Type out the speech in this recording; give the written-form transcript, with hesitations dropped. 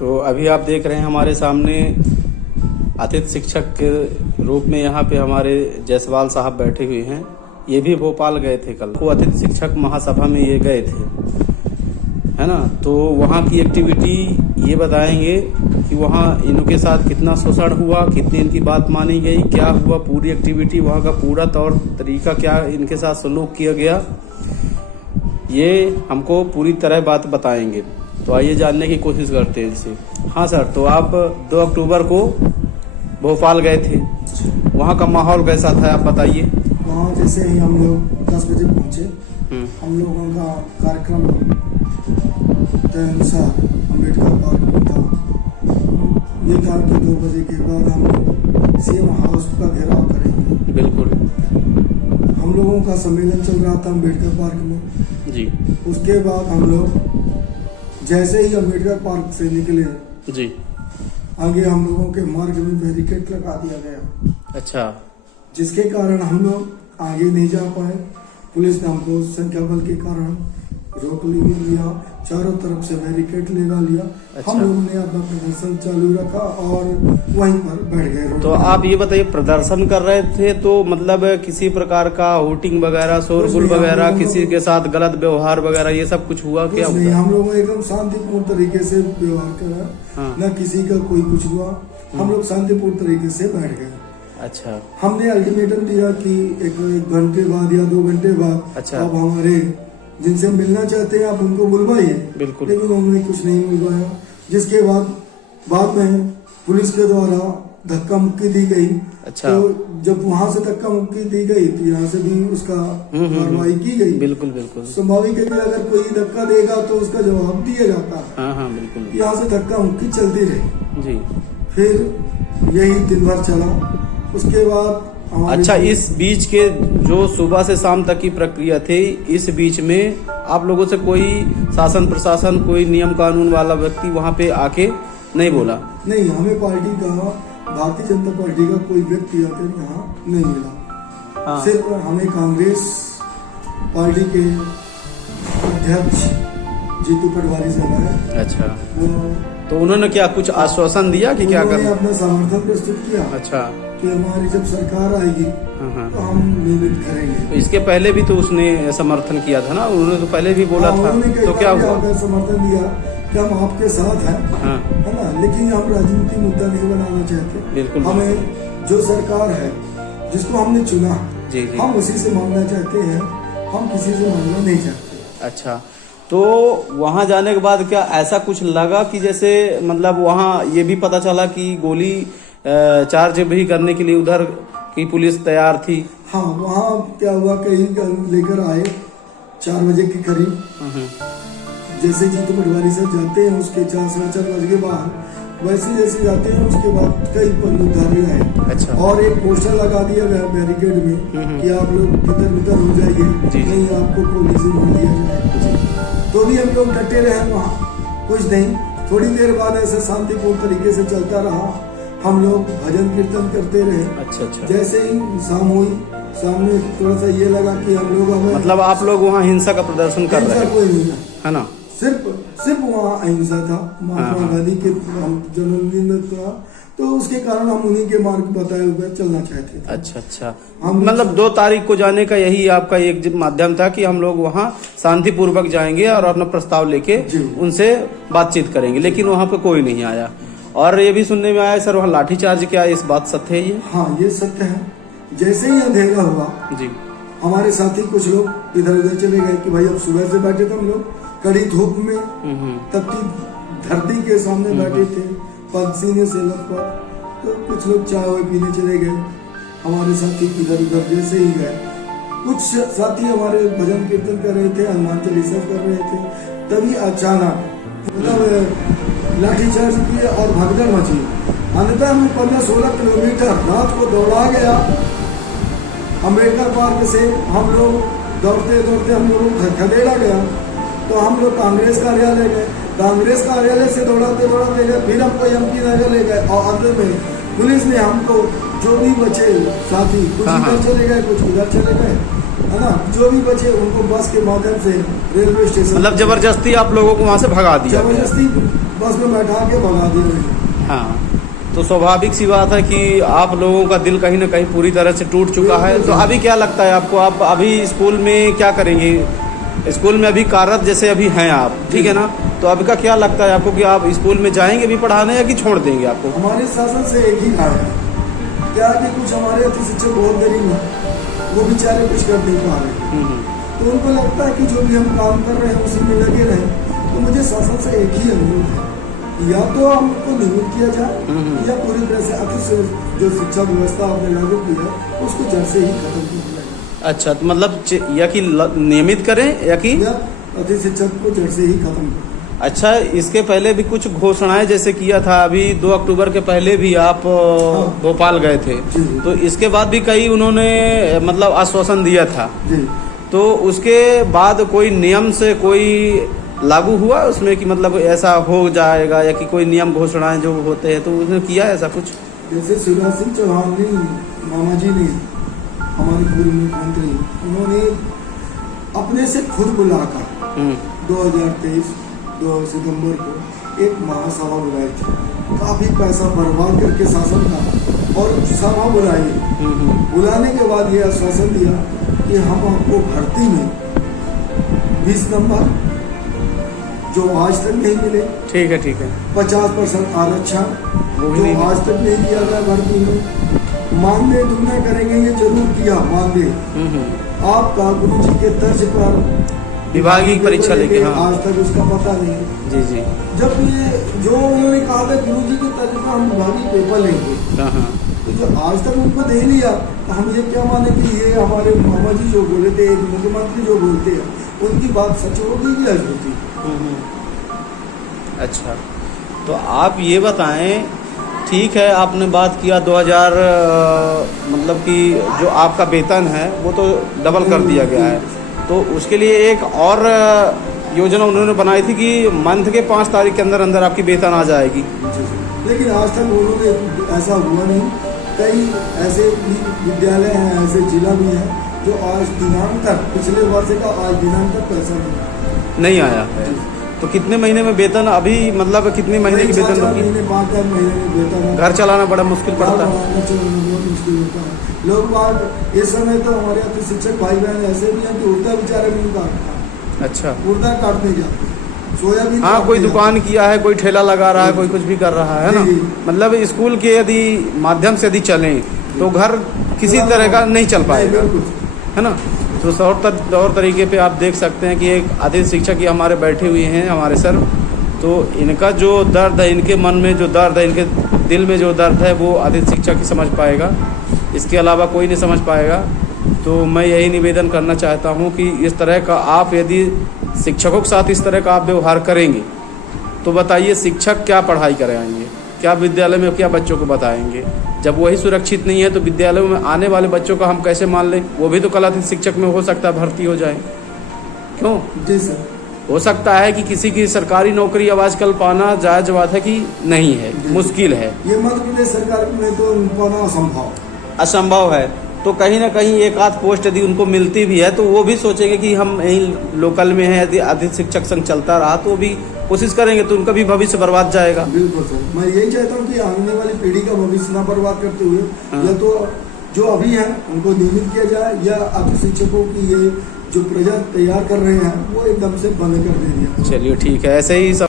तो अभी आप देख रहे हैं हमारे सामने अतिथि शिक्षक के रूप में यहाँ पे हमारे जायसवाल साहब बैठे हुए हैं। ये भी भोपाल गए थे कल, वो अतिथि शिक्षक महासभा में ये गए थे, है ना। तो वहाँ की एक्टिविटी ये बताएंगे कि वहाँ इनके साथ कितना शोषण हुआ, कितनी इनकी बात मानी गई, क्या हुआ, पूरी एक्टिविटी, वहाँ का पूरा तौर तरीका, क्या इनके साथ सलूक किया गया, ये हमको पूरी तरह बात बताएंगे। तो आइए जानने की कोशिश करते हैं इनसे। हाँ सर, तो आप 2 अक्टूबर को भोपाल गए थे, वहाँ का माहौल कैसा था आप बताइए। वहाँ जैसे ही हम लोग 10 बजे पहुँचे, हम लोगों का कार्यक्रम तय अनुसार अम्बेडकर पार्क में था। ये कहा कि 2 बजे के बाद हम लोग सीएम हाउस का घेराव करेंगे। बिल्कुल। हम लोगों का सम्मेलन चल रहा था अम्बेडकर पार्क में जी। उसके बाद हम लोग जैसे ही अम्बेडकर पार्क से निकले जी, आगे हम लोगों के मार्ग में बैरिकेड लगा दिया गया। अच्छा। जिसके कारण हम लोग आगे नहीं जा पाए। पुलिस ने हमको संख्या बल के कारण रोक लिया, चारों तरफ से बैरिकेड लगा लिया। अच्छा। हम लोगों ने अपना प्रदर्शन चालू रखा और वहीं पर बैठ गए। तो आप ये बताइए, प्रदर्शन कर रहे थे तो मतलब किसी प्रकार का होर्डिंग वगैरह, शोरगुल वगैरह, किसी के साथ गलत व्यवहार वगैरह, ये सब कुछ हुआ क्या? नहीं, हम लोगों ने एकदम शांतिपूर्ण तरीके से व्यवहार करा। हाँ। न किसी का कोई कुछ हुआ। हम लोग शांतिपूर्ण तरीके से बैठ गए। अच्छा। हमने अल्टीमेटम दिया कि एक घंटे बाद या 2 घंटे बाद अच्छा। आप हमारे जिनसे मिलना चाहते हैं आप उनको बुलवाइए। बिल्कुल। लेकिन उन्होंने कुछ नहीं बुलवाया। जिसके बाद में पुलिस के द्वारा धक्का मुक्की दी गई। अच्छा। तो जब वहां से धक्का मुक्की दी गई तो यहाँ से भी उसका कार्रवाई की गई। बिल्कुल बिल्कुल। स्वाभाविक है कि अगर कोई धक्का देगा तो उसका जवाब दिया जाता है। हाँ हाँ बिल्कुल। यहाँ से धक्का मुक्की चलती रही जी। फिर यही दिन भर चला। उसके बाद अच्छा, इस बीच के जो सुबह से शाम तक की प्रक्रिया थी, इस बीच में आप लोगों से कोई शासन प्रशासन, कोई नियम कानून वाला व्यक्ति वहाँ पे आके नहीं बोला? नहीं, हमें पार्टी का, भारतीय जनता पार्टी का कोई व्यक्ति आकर यहाँ नहीं मिला। हाँ। सिर्फ हमें कांग्रेस पार्टी के अध्यक्ष जीतू पटवारी से मिला। अच्छा। तो उन्होंने क्या कुछ आश्वासन दिया कि क्या करना? अपना समर्थन प्रस्तुत किया। अच्छा। कि हमारी जब सरकार आएगी तो हम नियमित करेंगे। तो इसके पहले भी तो उसने समर्थन किया था ना, उन्होंने तो पहले भी बोला था। तो क्या हुआ? समर्थन दिया कि हम आपके साथ हैं, है ना, लेकिन हम राजनीतिक मुद्दा नहीं बनाना चाहते। बिल्कुल। हमें जो सरकार है जिसको हमने चुना, जी, हम उसी से मांगना चाहते हैं, हम किसी से मांगना नहीं चाहते। अच्छा। तो वहाँ जाने के बाद क्या ऐसा कुछ लगा कि जैसे मतलब वहाँ ये भी पता चला कि गोली चार्ज भी करने के लिए उधर की पुलिस तैयार थी? हाँ, वहाँ क्या हुआ, कहीं लेकर आए 4 बजे के करीब। जैसे जीतू पटवारी से जाते हैं उसके 4-4:30 बजे के बाद, वैसे जैसे जाते हैं उसके बाद कई बंदूकधारी आए। अच्छा। और एक पोस्टर लगा दिया गया बैरिकेड में कि आप लोग इधर हो जाइए, नहीं आपको गोली से मार दिया जाए। तो भी हम लोग डटे रहे वहाँ, कुछ नहीं। थोड़ी देर बाद ऐसे शांतिपूर्ण तरीके से चलता रहा। हम लोग भजन कीर्तन करते रहे। अच्छा। जैसे ही शाम हुई, सामने थोड़ा सा ये लगा कि हम लोग मतलब आप लोग वहाँ हिंसा का प्रदर्शन कर रहे हैं? कोई नहीं है ना, सिर्फ वहाँ अहिंसा था। महात्मा गांधी के जन्मदिन था, तो उसके कारण हम उन्हीं के मार्ग बताए हुए चलना चाहते थे। अच्छा। मतलब 2 तारीख को जाने का यही आपका एक माध्यम था कि हम लोग वहाँ शांति पूर्वक जाएंगे और अपना प्रस्ताव लेके उनसे बातचीत करेंगे, लेकिन वहाँ पे कोई नहीं आया। और ये भी सुनने में आया सर वहाँ लाठीचार्ज, क्या इस बात सत्य है ये? हाँ, ये सत्य है। जैसे ही अंधेरा हुआ जी, हमारे साथी कुछ लोग इधर उधर चले गए कि भाई अब सुबह से बैठे थे हम लोग कड़ी धूप में, तपती धरती के सामने बैठे थे पसीने से लथपथ। तो कुछ लोग चाय पीने चले गए। हमारे साथी इधर उधर जैसे ही गए, कुछ साथी हमारे भजन कीर्तन कर रहे थे, हनुमान चालीसा कर रहे थे, तभी अचानक मतलब लाठीचार्ज किए और भगदड़ मची। अंततः हमें 15-16 किलोमीटर रात को दौड़ा गया अम्बेडकर पार्क से। हम लोग दौड़ते दौड़ते हम लोग खदेड़ा गया, तो हम लोग कांग्रेस कार्यालय गए। कांग्रेस कार्यालय से दौड़ाते दौड़ाते गए, फिर हमको एमपी नगर ले गए और अंत में पुलिस ने हमको जो भी बचे साथी, कुछ इधर चले गए, कुछ उधर चले गए, है ना, जो भी बचे उनको बस के माध्यम से रेलवे स्टेशन, मतलब जबरदस्ती आप लोगों को वहाँ से भगा दिया गया। जबरदस्ती बस में बैठा के भगा दिए। हाँ, तो स्वाभाविक सी बात है कि आप लोगों का दिल कहीं ना कहीं पूरी तरह से टूट चुका है। तो अभी क्या लगता है आपको, आप अभी स्कूल में क्या करेंगे? स्कूल में अभी कार्यरत जैसे अभी हैं आप, ठीक है ना, तो अभी का क्या लगता है आपको कि आप स्कूल में जाएंगे भी पढ़ाने या कि छोड़ देंगे आपको? हमारे शासन से एक ही राय है, क्या कि कुछ हमारे अति शिक्षक बहुत गरीब हैं, वो बेचारे कुछ कर नहीं पा रहे, तो उनको लगता है कि जो भी हम काम कर रहे हैं उसी में लगे रहें। तो मुझे शासन से एक ही अनुरोध है, या तो हमको नियमित किया जाए या पूरी तरह से अति जो शिक्षा व्यवस्था आपने लागू की है उसको जड़ से ही खत्म किया जाए। अच्छा, तो मतलब या कि नियमित करें या कि अति शिक्षक को जड़ से ही खत्म करें। अच्छा, इसके पहले भी कुछ घोषणाएं जैसे किया था, अभी 2 अक्टूबर के पहले भी आप भोपाल गए थे, तो इसके बाद भी कई उन्होंने मतलब आश्वासन दिया था जी। तो उसके बाद कोई नियम से कोई लागू हुआ उसमें कि मतलब ऐसा हो जाएगा या कि कोई नियम घोषणाएं जो होते हैं तो उसने किया ऐसा कुछ? जैसे शिवराज सिंह चौहान ने, मामा जी ने, हमारे पूर्व मुख्यमंत्री, उन्होंने अपने से खुद बुलाकर 2023 2 सितंबर को एक महासभा बुलाई थी, काफी पैसा बर्बाद करके शासन का, और सभा बुलाई। बुलाने के बाद ये आश्वासन दिया कि हम आपको भर्ती में 20 नंबर जो आज तक नहीं मिले, ठीक है 50% आरक्षण जो आज तक नहीं दिया गया भर्ती में, मानदेय दुगना करेंगे, ये जरूर किया मानदेय। आपका गुरु जी के तर्ज पर विभागीय परीक्षा लेके, हाँ, आज तक उसका पता नहीं। जी। जब ये जो उन्होंने कहा था गुरु जी के तर्ज पर हम विभागीय पेपर लेंगे, तो जो आज तक उनको दे लिया, तो हम ये क्या माने कि ये हमारे मामा जी जो बोले थे, मुख्यमंत्री जो बोलते हैं, उनकी बात सच होगी या झूठी? अच्छा, तो आप ये बताएं, ठीक है आपने बात किया 2000 मतलब कि जो आपका वेतन है वो तो डबल कर दिया गया है, तो उसके लिए एक और योजना उन्होंने बनाई थी कि मंथ के 5 तारीख के अंदर अंदर आपकी वेतन आ जाएगी, लेकिन आज तक उन्होंने ऐसा हुआ नहीं। कई ऐसे विद्यालय हैं, ऐसे जिला भी हैं जो आज दिनांक तक, पिछले वर्ष का आज दिनांक तक पैसा नहीं आया है। तो कितने महीने में वेतन अभी, मतलब कितने महीने की वेतन? 5-4 महीने में वेतन। घर चलाना बड़ा मुश्किल पड़ता है, बहुत मुश्किल होता है। लोग बात इस समय तो हमारे यहाँ तो शिक्षक भाई बहन ऐसे भी हैं कि उड़ता बेचारे नहीं काटता। अच्छा, उड़ता काटने जाते, सोयाबीन, हाँ, कोई दुकान किया है, कोई ठेला लगा रहा है, कोई कुछ भी कर रहा है ना, मतलब स्कूल के यदि माध्यम से यदि चलें तो घर किसी तरह का नहीं चल पाएगा, है ना। तो और तरीके पे आप देख सकते हैं कि एक अतिथि शिक्षक ये हमारे बैठे हुए हैं, हमारे सर, तो इनका जो दर्द है, इनके मन में जो दर्द है, इनके दिल में जो दर्द है, वो अतिथि शिक्षक ही समझ पाएगा, इसके अलावा कोई नहीं समझ पाएगा। तो मैं यही निवेदन करना चाहता हूँ कि इस तरह का आप यदि शिक्षकों के साथ इस तरह का आप व्यवहार करेंगे तो बताइए शिक्षक क्या पढ़ाई कराएंगे, क्या विद्यालय में क्या बच्चों को बताएंगे? जब वही सुरक्षित नहीं है तो विद्यालयों में आने वाले बच्चों का हम कैसे मान लें? वो भी तो कल अतिथि शिक्षक में हो सकता है भर्ती हो जाए, क्यों? जी सर। हो सकता है कि किसी की सरकारी नौकरी अब आजकल पाना जायज बात है कि नहीं है, मुश्किल है, ये मध्य प्रदेश सरकार में तो पाना असंभव है। तो कहीं ना कहीं एक आध पोस्ट यदि उनको मिलती भी है तो वो भी सोचेंगे कि हम यहीं लोकल में हैं, यदि अतिथि शिक्षक संघ चलता रहा तो भी कोशिश करेंगे, तो उनका भी भविष्य बर्बाद जाएगा। बिल्कुल सर, मैं यही चाहता हूँ कि आने वाली पीढ़ी का भविष्य ना बर्बाद करते हुए या तो जो अभी है उनको नियमित किया जाए, या अतिथि शिक्षकों की ये जो प्रोजेक्ट तैयार कर रहे हैं वो एकदम से बंद कर दे दिया। चलिए ठीक है, ऐसे ही सब